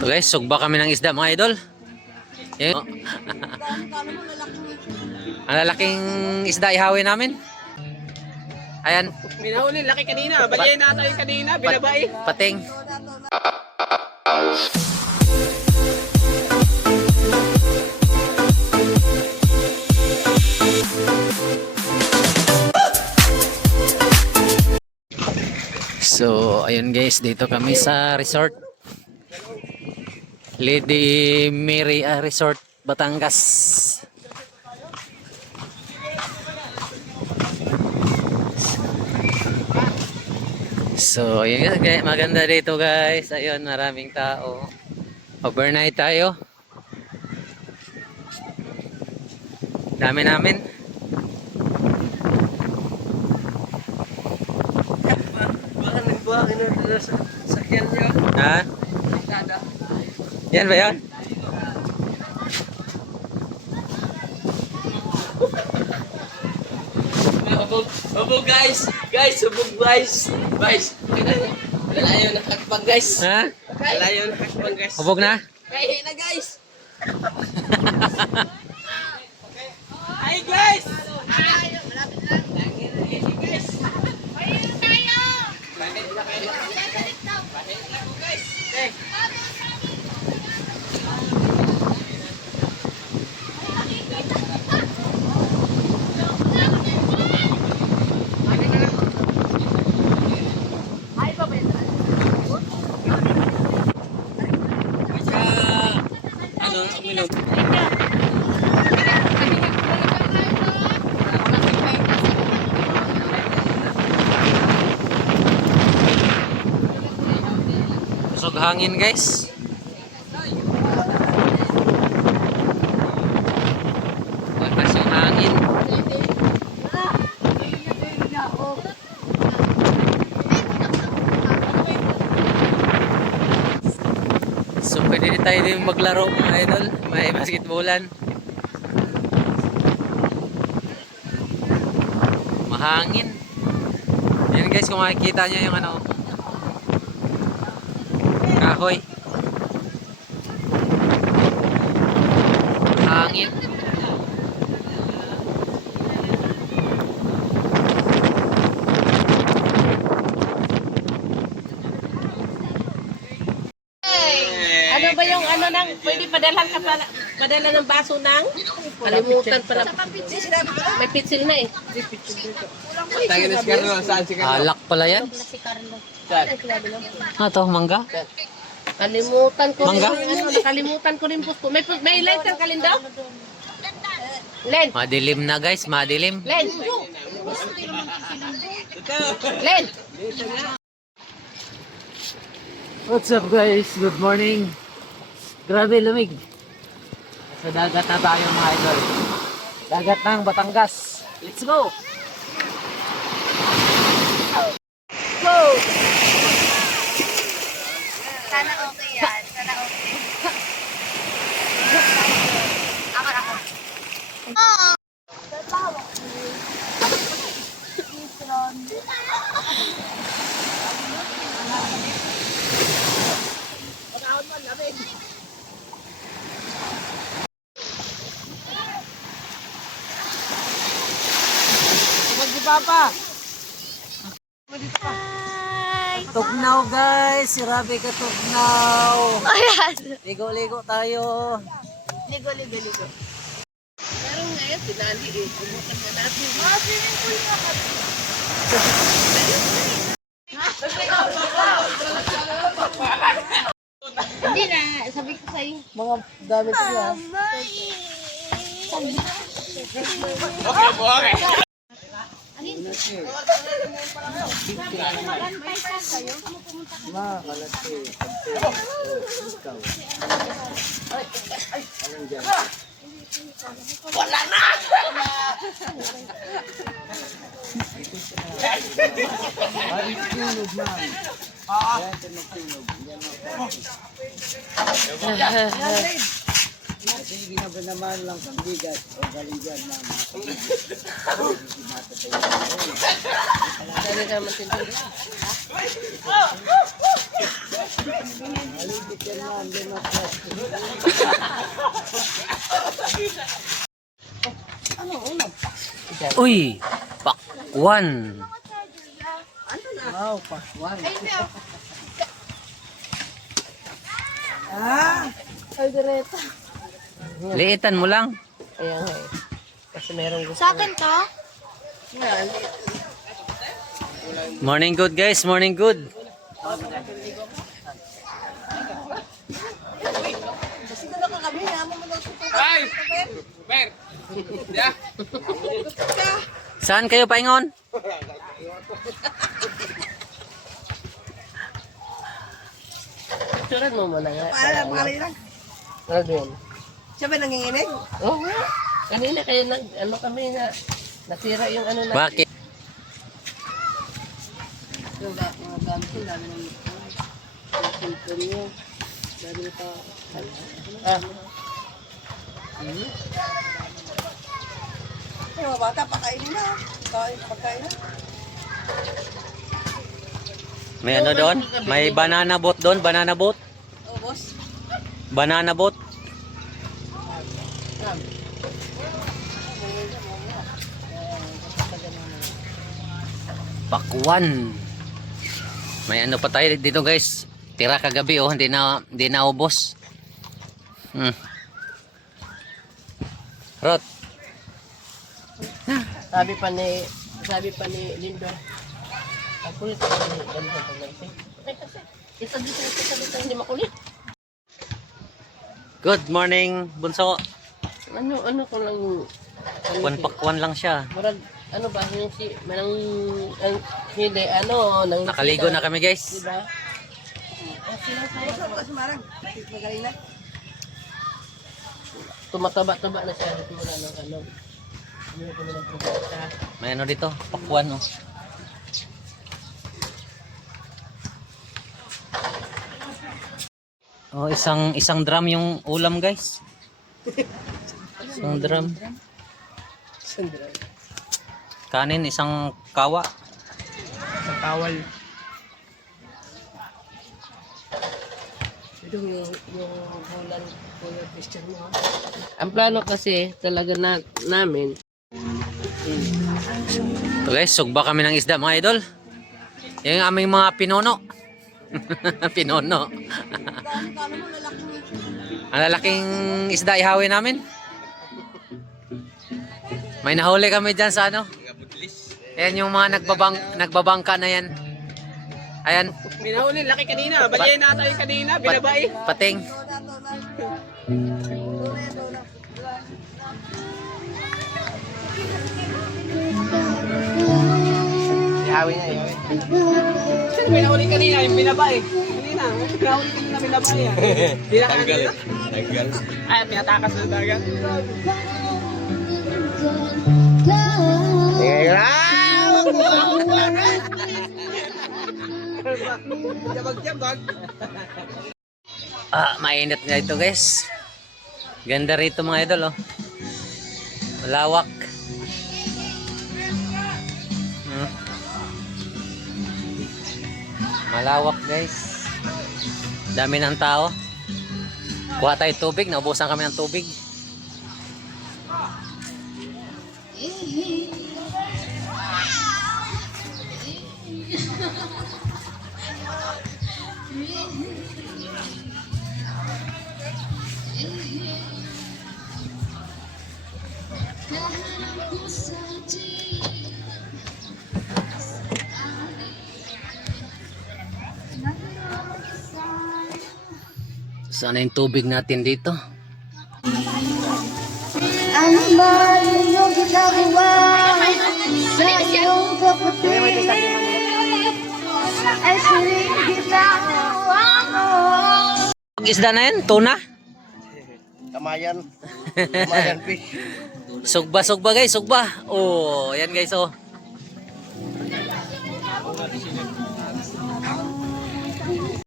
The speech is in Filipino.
So guys, sugba kami ng isda mga idol. Yan. Oh. Ang lalaking isda ihawin namin. Ayan. Minahuli, laki kanina. Balay na tayo kanina, binabai. Pating. So, ayun guys, dito kami sa resort. Lady Mary Resort, Batangas. So, ayun guys, maganda dito guys. Ayun, maraming tao. Overnight tayo. Dami namin. Baka nagbuhangin na sa sakyan niyo. Ha? Yan ba yan? Hubog guys! Guys, hubog guys! Guys, lalayo na hakbang guys! Ha? Lalayo na hakbang guys! Hubog na? Kaya na guys! Hi guys! Busog hangin guys. Lakas yung hangin. So pwede din tayo din maglaro mga idol. May basketballan. Mahangin. Yan guys, kung makikita nyo yung ano, kahoy. Hangin. Ano ba yung ano nang pwede padalhan ka pala, padala ng baso ng kalimutan para may pitsil na eh. Tayo na si Carlo, saan si Carlo? Alak pala yan. Si Carlo. Ah, to, mangga. Kalimutan ko Mangga? rin ano, nakalimutan ko rin po. May lighter ka Linda? Len. Madilim na guys, madilim. Len. Len. What's up guys? Good morning. Grabe lumig. Sa dagat na tayo mga idol. Dagat ng Batangas. Let's go! Go! Sana okay yan. Sana okay. Ako. Oo. Papa! Tugnaw guys! Si Rabi ka tugnaw! Ayan. Ligo-ligo tayo! Ligo. Pero ngayon tinali eh. Kumutan na natin. Mga swimming pool nga kami. Hindi na, sabi ko sa'yo. Mga gamit ko yan. Okay. Kasi ginabanaman lang pangbigat o galing na Dali ka naman tindig. Uy, pakwan. Wow, pakwan. Ay, hindi ako. Liitan mo lang. Ayan nga eh. Kasi meron gusto. Sa akin to? Morning good guys, morning good. Saan kayo paingon? Picturean mo muna nga. lang. Alvin. Siya ba nanginginig? Oo nga. Kanina kaya ano kami na nasira yung ano na. Bakit? Yung mga gamit ko, dami ng cellphone nyo. Dami na pa. Ah, Mga bata, pakainin na. Pagkain na. May ano doon? May banana boat doon, banana boat. Oh, boss. Banana boat. Pakwan. May ano pa tayo dito guys. Tira kagabi oh, hindi na ubos. Rot. sabi pa ni Lindo. Makulit pa ni Lindo pag nagsing. Ay kasi, isa dito, hindi makulit. Good morning, Bunso. Ano ko lang Pakwan lang siya. Murag, ano ba, yung si, manang, hindi, ano, nang Nakaligo na kami guys. diba? Sumarang. Magaling na. Tumataba-taba na siya, mula ng ano. Hindi ko na nagpagkata. May ano dito, pakwan oh. Oh, isang drum yung ulam guys. Isang drum. Sandra. Kanin isang kawa. Sa kawal. Ito yung bulan ko yung Christian mo. Ang plano kasi talaga namin, So guys, sugba kami ng isda mga idol. Yung aming mga pinono. Pinono. Ang lalaking isda ihawin namin. May nahuli kami dyan sa ano. Ayan yung mga nagbabangka na yan. Ayan. Minahuli, laki kanina. Balay na tayo kanina, binabai. Pating. ihawin na ihawin. Sino minahuli kanina, yung binabai. Kanina, minahuli kanina, binabai. Di na kanina. Ay, pinatakas na dagat. Jabag-jabag. Mainit nga ito guys. Ganda rito mga idol oh. Malawak. Malawak guys. Dami ng tao. Kuha tayo tubig, naubusan kami ng tubig. Sana yung tubig natin dito. Ano ba yung ginagawa sa iyong kaputi? Ay siling ginagawa mo. Isda na yan, tuna. Kamayan. Kamayan fish. Sugba guys, sugba. Oh, ayan guys oh.